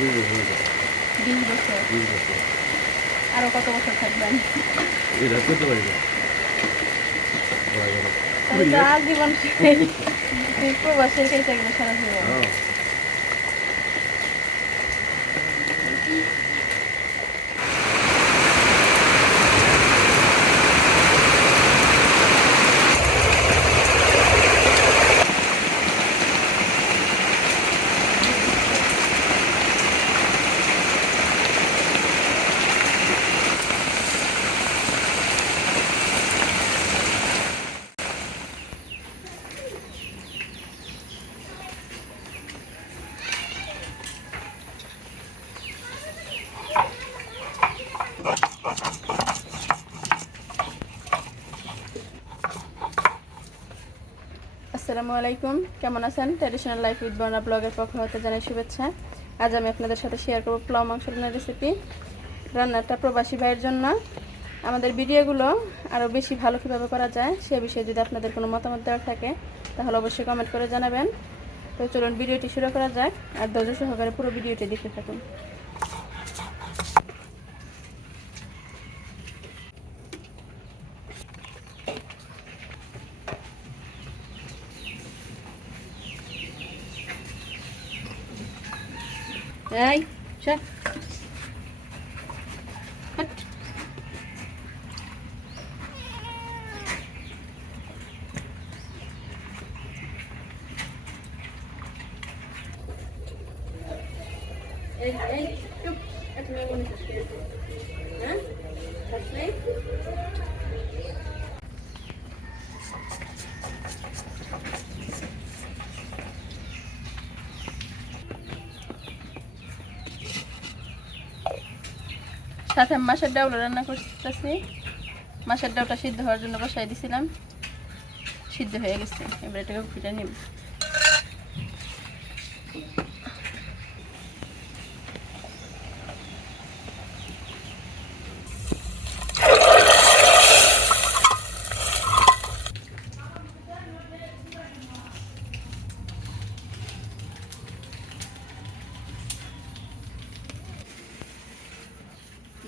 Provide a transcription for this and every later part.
বিশ বছর বিশ বছর? বিশ বছর। আরও কত বছর থাকবেন? এটা করতে পারি না। বলা গেল। তাহলে তো আজীবন সেই থাকবে সারা জীবন হ্যাঁ। আসসালামু আলাইকুম। কেমন আছেন? ট্র্যাডিশনাল লাইফ উইথ বর্ণা ব্লগের পক্ষ হতে জানাই শুভেচ্ছা। আজ আমি আপনাদের সাথে শেয়ার করব পোলাও মাংস রান্নার রেসিপি রান্নাটা প্রবাসী ভাইয়ের জন্য। আমাদের ভিডিওগুলো আরও বেশি ভালো কীভাবে করা যায় সে বিষয়ে যদি আপনাদের কোনো মতামত দেওয়ার থাকে, তাহলে অবশ্যই কমেন্ট করে জানাবেন। তো চলুন ভিডিওটি শুরু করা যাক। আর ধৈর্য সহকারে পুরো ভিডিওটি দেখতে থাকুন। এই সর হাট। এই এই চুপ এক মিনিট মনে করছি হ্যাঁ সাথে মাছের ডাউল রান্না করতেছি। মাছের ডাউটা সিদ্ধ হওয়ার জন্য বসাই দিছিলাম। সিদ্ধ হয়ে গেছে। এবার এটাকে ফুটে নিব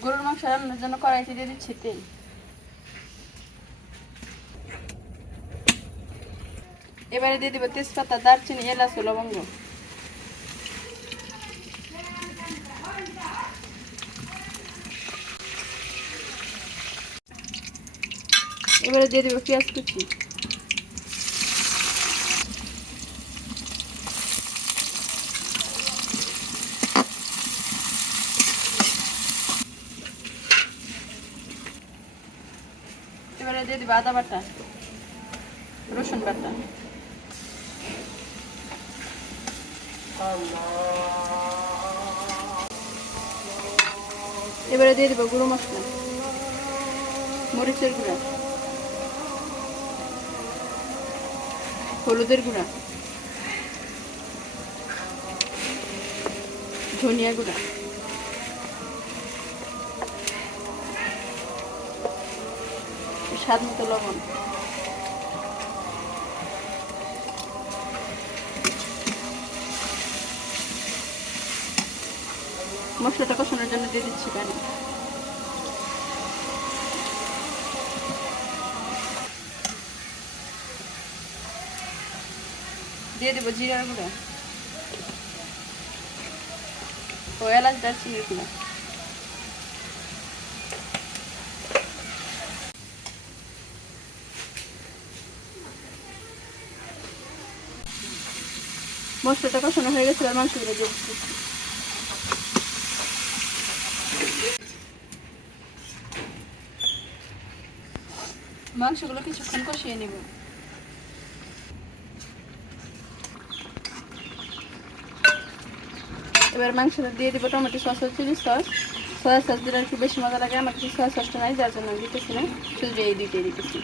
গরুর মাংস রান্নার জন্য কড়াইতে দিয়ে দিচ্ছি তেল। এবারে দিয়ে দিব তেজপাতা, দারচিনি, এলাচ, লবঙ্গ। এবারে দিয়ে দিব পেঁয়াজ কুচি। এবারে দিয়ে দিব আদা বাটা, রসুন বাটা। এবারে দিয়ে দিব গুঁড়ো মশলা, মরিচের গুঁড়া, হলুদের গুঁড়া, ধনিয়া গুঁড়া। স্বাদ মতো লবণ। মশলাটা কষানোর জন্য দিয়ে দিচ্ছি পানি। দিয়ে দেবো জিরার গুঁড়া। ও এলাচ দারচিনির গুঁড়া। মশলাটা কষানো হয়ে গেছে আর মাংসগুলো দিয়ে দিচ্ছি মাংসগুলো কিছুক্ষণ কষিয়ে নেব। এবার মাংসটা দিয়ে দিব টমেটো সস ও চিলি সস। সয়া সস দিলে একটু বেশি মজা লাগে আমার কাছে সয়া সসটা নাই যার জন্য দিতেছি না শুধু এই দুইটাই দিতেছি।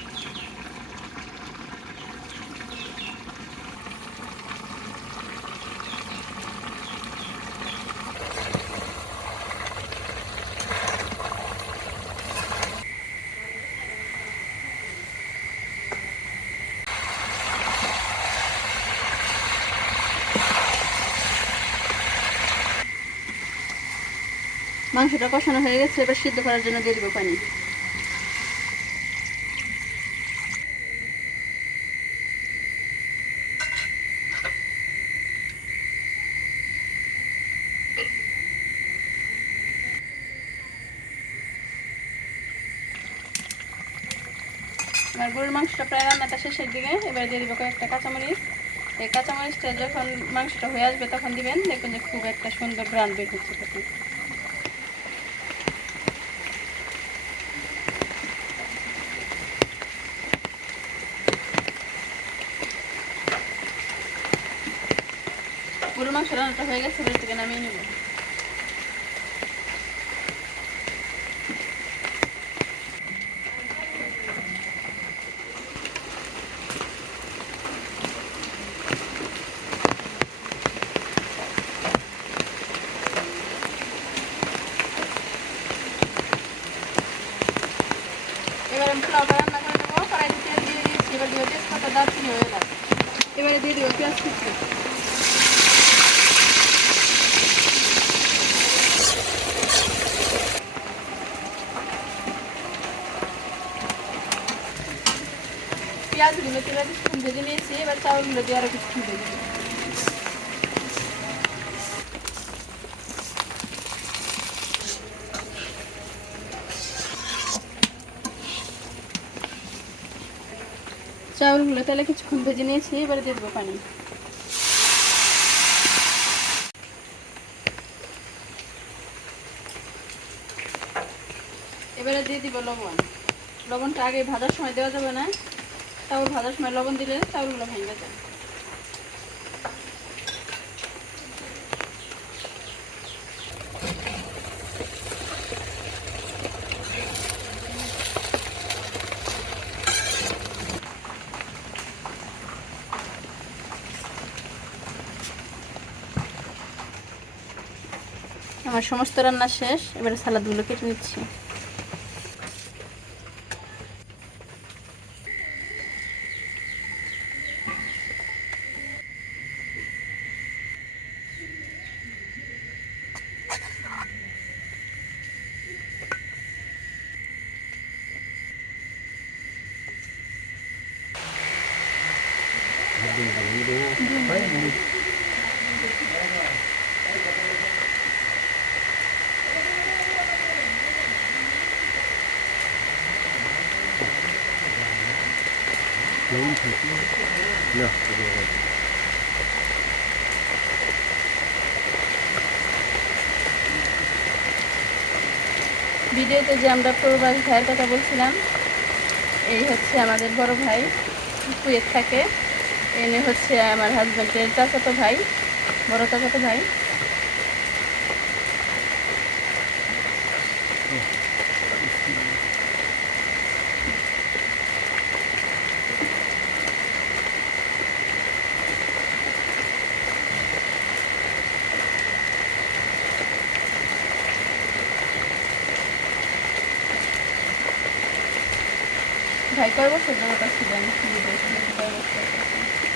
মাংসটা কষানো হয়ে গেছে, এবার সিদ্ধ করার জন্য দিয়ে দেবো পানি। গরুর মাংসটা প্রায় রান্নাটা শেষের দিকে, এবার দিয়ে দিব কয়েকটা কাঁচামরিচ। এই কাঁচামরিচটা যখন মাংসটা হয়ে আসবে, তখন দিবেন, দেখবেন যে খুব একটা সুন্দর গ্রান বের হচ্ছে তখন। গরুর মাংস রান্নাটা হয়ে গেছে, এবার থেকে নামিয়ে নেব। রান্না দিয়ে এবার দারচিনি হয়ে এবারে দিয়ে দিব পেঁয়াজ কুচি। পেঁয়াজগুলো তেলে ভেজে এবার চাউলগুলো চাউলগুলো তেলে কিছুক্ষণ ভেজে নিয়েছি এবারে দিয়ে দেবো পানি এবারে দিয়ে দিব লবণ। লবণটা আগে ভাজার সময় দেওয়া যাবে না। চাউল ভাজার সময় লবণ দিলে চাউলগুলো ভেঙে যায়। আমার সমস্ত রান্না শেষ, এবারে সালাদগুলো কেটে নিচ্ছি। লবণ খাইছি না এটা আবার। ভিডিওতে যে আমরা প্রবাসী ভাইয়ের কথা বলছিলাম, এই হচ্ছে আমাদের বড় ভাই, কুয়েত থাকে এনে হচ্ছে আমার হাজব্যান্ডের চাচাতো ভাই, বড় চাচাতো ভাই ভাই কয় বছর জমা ছিলেন বিদেশে? কয় বছর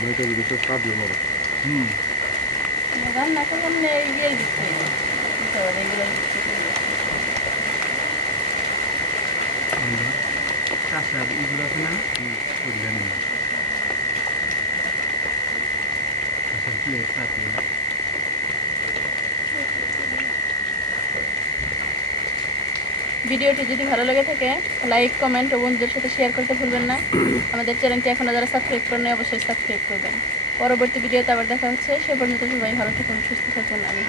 মেয়েটা যদি তো কাঁদলো মরে হুম রান্না তো এমনি ইয়ে দিচ্ছে এগুলো আছে না ওগুলো নেই কাঁচা ভিডিওটি যদি ভালো লেগে থাকে লাইক কমেন্ট ও বন্ধুদের সাথে শেয়ার করতে ভুলবেন না। আমাদের চ্যানেলটি এখনও যারা সাবস্ক্রাইব করেন অবশ্যই সাবস্ক্রাইব করবেন। পরবর্তী ভিডিওতে আবার দেখা হচ্ছে। সে পর্যন্ত সবাই ভালো থাকুন, সুস্থ থাকুন। আমি